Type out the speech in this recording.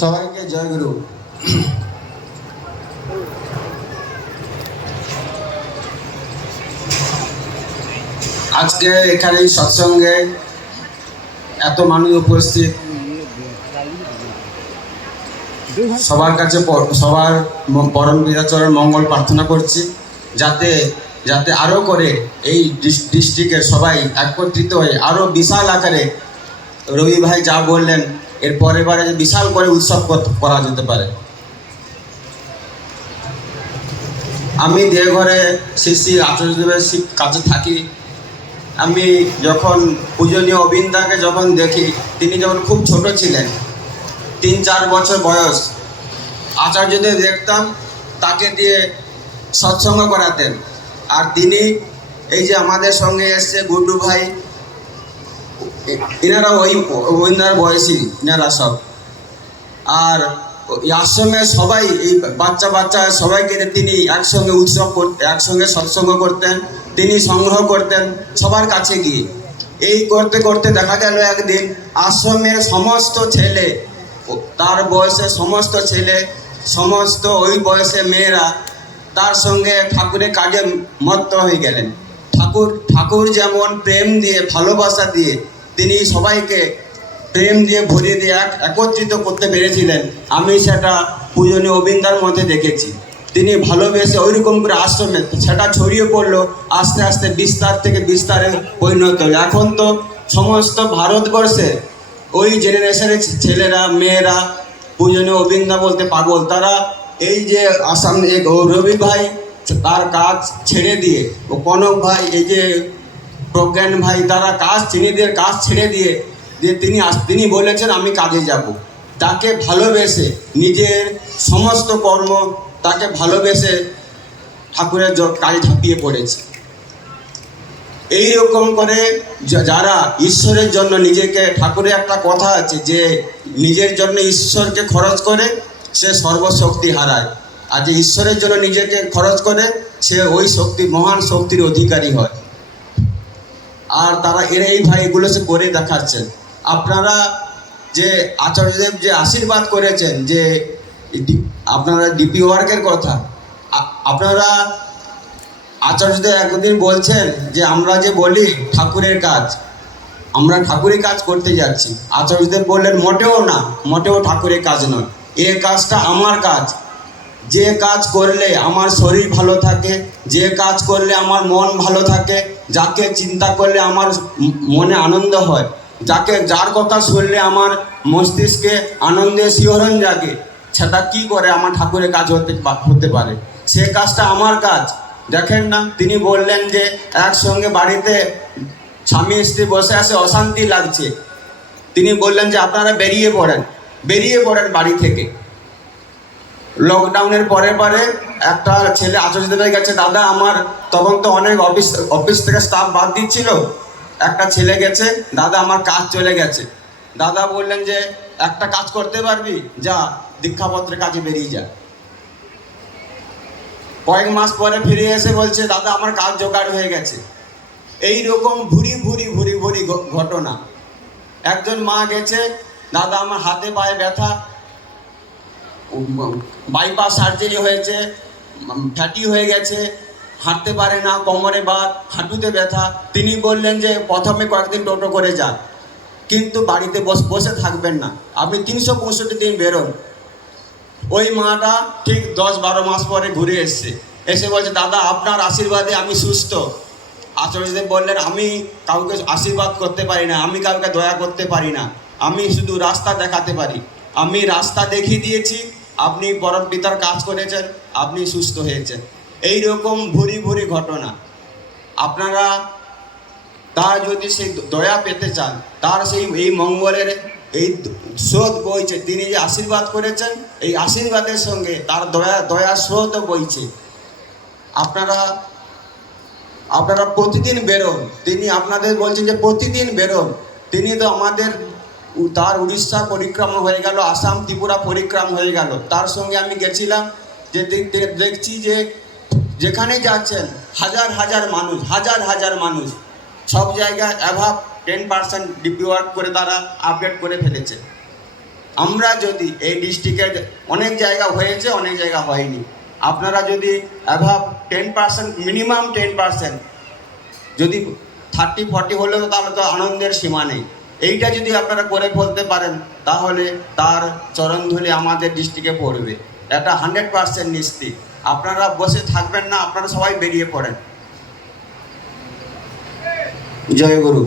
সবাইকে জয় গুরু। আজকে এখানে সৎসঙ্গে এত মানুষ উপস্থিত সবার কাছে সবার পরম বিরাচরের মঙ্গল প্রার্থনা করছি, যাতে যাতে আরও করে এই ডিস্ট্রিক্টের সবাই একত্রিত হয়ে আরও বিশাল আকারে রবি ভাই যা বললেন এর পরের বারে যে বিশাল করে উৎসব করা যেতে পারে। আমি দেওঘরে শ্রী শ্রী আচার্যদেবের কাছে থাকি। আমি যখন পূজনীয় অবিন্দাকে যখন দেখি, তিনি যখন খুব ছোট ছিলেন, তিন চার বছর বয়স, আচার্যদের দেখতাম, তাকে দিয়ে সৎসঙ্গ করাতেন। আর তিনি এই যে আমাদের সঙ্গে এসছে গুড্ডু ভাই এনারা ওই ওইনার বয়সী এনারা সব। আর আশ্রমে সবাই, এই বাচ্চা বাচ্চা সবাইকে তিনি একসঙ্গে উৎসব করতেন একসঙ্গে সৎসঙ্গ করতেন, তিনি সংগ্রহ করতেন সবার কাছে গিয়ে। এই করতে করতে দেখা গেল একদিন আশ্রমের সমস্ত ছেলে, তার বয়সে সমস্ত ছেলে, সমস্ত ওই বয়সে মেয়েরা তার সঙ্গে ঠাকুরের কাজে মত্ত হয়ে গেলেন। ঠাকুর ঠাকুর যেমন প্রেম দিয়ে, ভালোবাসা দিয়ে তিনি সবাইকে প্রেম দিয়ে, ভরিয়ে দিয়ে এক একত্রিত করতে পেরেছিলেন। আমি সেটা পূজনীয় অবিন্দার মধ্যে দেখেছি। তিনি ভালোবেসে ওইরকম করে আশ্রমে সেটা ছড়িয়ে পড়ল, আস্তে আস্তে বিস্তার থেকে বিস্তারে পরিণত হলো। এখন তো সমস্ত ভারতবর্ষে ওই জেনারেশনের ছেলেরা, মেয়েরা পূজনীয় অবিন্দা বলতে পাগল। তারা এই যে আসাম রবি ভাই তার কাজ ছেড়ে দিয়ে ও কনক ভাই এই যে প্রজ্ঞান ভাই তারা কাজ চিনিদের কাজ ছেড়ে দিয়ে যে তিনি তিনি বলেছেন, আমি কাজে যাব। তাকে ভালোবেসে, নিজের সমস্ত কর্ম তাকে ভালোবেসে ঠাকুরের কাজে ঝাঁপিয়ে পড়েছে। এই রকম করে যারা ঈশ্বরের জন্য নিজেকে ঠাকুরের একটা কথা আছে যে, নিজের জন্য ঈশ্বরকে খরচ করে, সে সর্বশক্তি হারায়। আর যে ঈশ্বরের জন্য নিজেকে খরচ করে, সে ওই শক্তি, মহান শক্তির অধিকারী হয়। আর তারা এর এই ভাই এগুলো সে করে দেখাচ্ছেন। আপনারা যে আচার্যদেব যে আশীর্বাদ করেছেন যে আপনারা ডিপি ওয়ার্কের কথা আপনারা আচার্যদেব একদিন বলছেন যে, আমরা যে বলি ঠাকুরের কাজ, আমরা ঠাকুরের কাজ করতে যাচ্ছি। আচার্যদেব বললেন, মোটেও না, মোটেও ঠাকুরের কাজ নয়। এ কাজটা আমার কাজ যে কাজ করলে আমার শরীর ভালো থাকে, যে কাজ করলে আমার মন ভালো থাকে, যাকে চিন্তা করলে আমার মনে আনন্দ হয়, যাকে, যার কথা শুনলে আমার মস্তিষ্কে আনন্দে শিহরণ জাগে, সেটা কি করে আমার ঠাকুরের কাজ হতে হতে পারে? সে কাজটা আমার কাজ। দেখেন না, তিনি বললেন যে একসঙ্গে বাড়িতে স্বামী স্ত্রী বসে আসে অশান্তি লাগছে। তিনি বললেন যে আপনারা বেরিয়ে পড়েন বেরিয়ে পড়েন বাড়ি থেকে। লকডাউনের পরে পরে একটা ছেলে আচার্যদেবের গেছে, দাদা, আমার তখন তো অনেক অফিস অফিস থেকে স্টাফ বাদ দিচ্ছিল। একটা ছেলে গেছে, দাদা, আমার কাজ চলে গেছে। দাদা বললেন যে, একটা কাজ করতে পারবি? যা, দীক্ষাপত্রের কাজে বেরিয়ে যা। কয়েক মাস পরে ফিরে এসে বলছে, দাদা, আমার কাজ জোগাড় হয়ে গেছে। এই রকম ভুরি ভুরি ভুরি ভুরি ঘটনা। একজন মা গেছে, দাদা, আমার হাতে পায়ে ব্যথা। বাইপাস সার্জারি হয়েছে ফ্যাটি হয়ে গেছে, হাঁটতে পারে না, কোমরে বা হাঁটুতে ব্যথা। তিনি বললেন যে, প্রথমে কয়েকদিন টোটো করে যান কিন্তু বাড়িতে বস- বসে থাকবেন না। আপনি তিনশো পঁয়ষট্টি দিন বেরোন। ওই মাটা ঠিক দশ বারো মাস পরে ঘুরে এসছে। এসে বলছে, দাদা, আপনার আশীর্বাদে আমি সুস্থ। আচার্যদেব বললেন, আমি কাউকে আশীর্বাদ করতে পারি না, আমি কাউকে দয়া করতে পারি না। আমি শুধু রাস্তা দেখাতে পারি। আমি রাস্তা দেখিয়ে দিয়েছি আপনি পরম পিতার কাজ করেছেন, আপনি সুস্থ হয়েছেন। এই রকম ভুরি ভুরি ঘটনা। আপনারা তার যদি সেই দয়া পেতে চান, তার সেই এই মঙ্গলের এই স্রোত বইছে, তিনি যে আশীর্বাদ করেছেন, এই আশীর্বাদের সঙ্গে তার দয়া দয়া স্রোতও বইছে। আপনারা আপনারা প্রতিদিন বেরোন। তিনি আপনাদের বলছেন যে প্রতিদিন বেরোন। তিনি তো আমাদের তার উড়িষ্যা পরিক্রমা হয়ে গেল, আসাম ত্রিপুরা পরিক্রম হয়ে গেল। তার সঙ্গে আমি গেছিলাম যে দেখ- দেখ- দেখছি যে যেখানে যাচ্ছেন, হাজার হাজার মানুষ, হাজার হাজার মানুষ, সব জায়গায় above ten percent DP work করে তারা আপডেট করে ফেলেছে। আমরা যদি এই ডিস্ট্রিক্টের অনেক জায়গা হয়েছে, অনেক জায়গা হয়নি। আপনারা যদি above ten percent minimum ten percent যদি থার্টি ফর্টি হলেও তাহলে তো আনন্দের সীমা নেই। এইটা যদি আপনারা করে ফেলতে পারেন, তাহলে তার চরণধুলি আমাদের ডিস্ট্রিক্টে পড়বে। এটা হান্ড্রেড পার্সেন্ট নিশ্চিত। আপনারা বসে থাকবেন না, আপনারা সবাই বেরিয়ে পড়েন। জয় গুরু।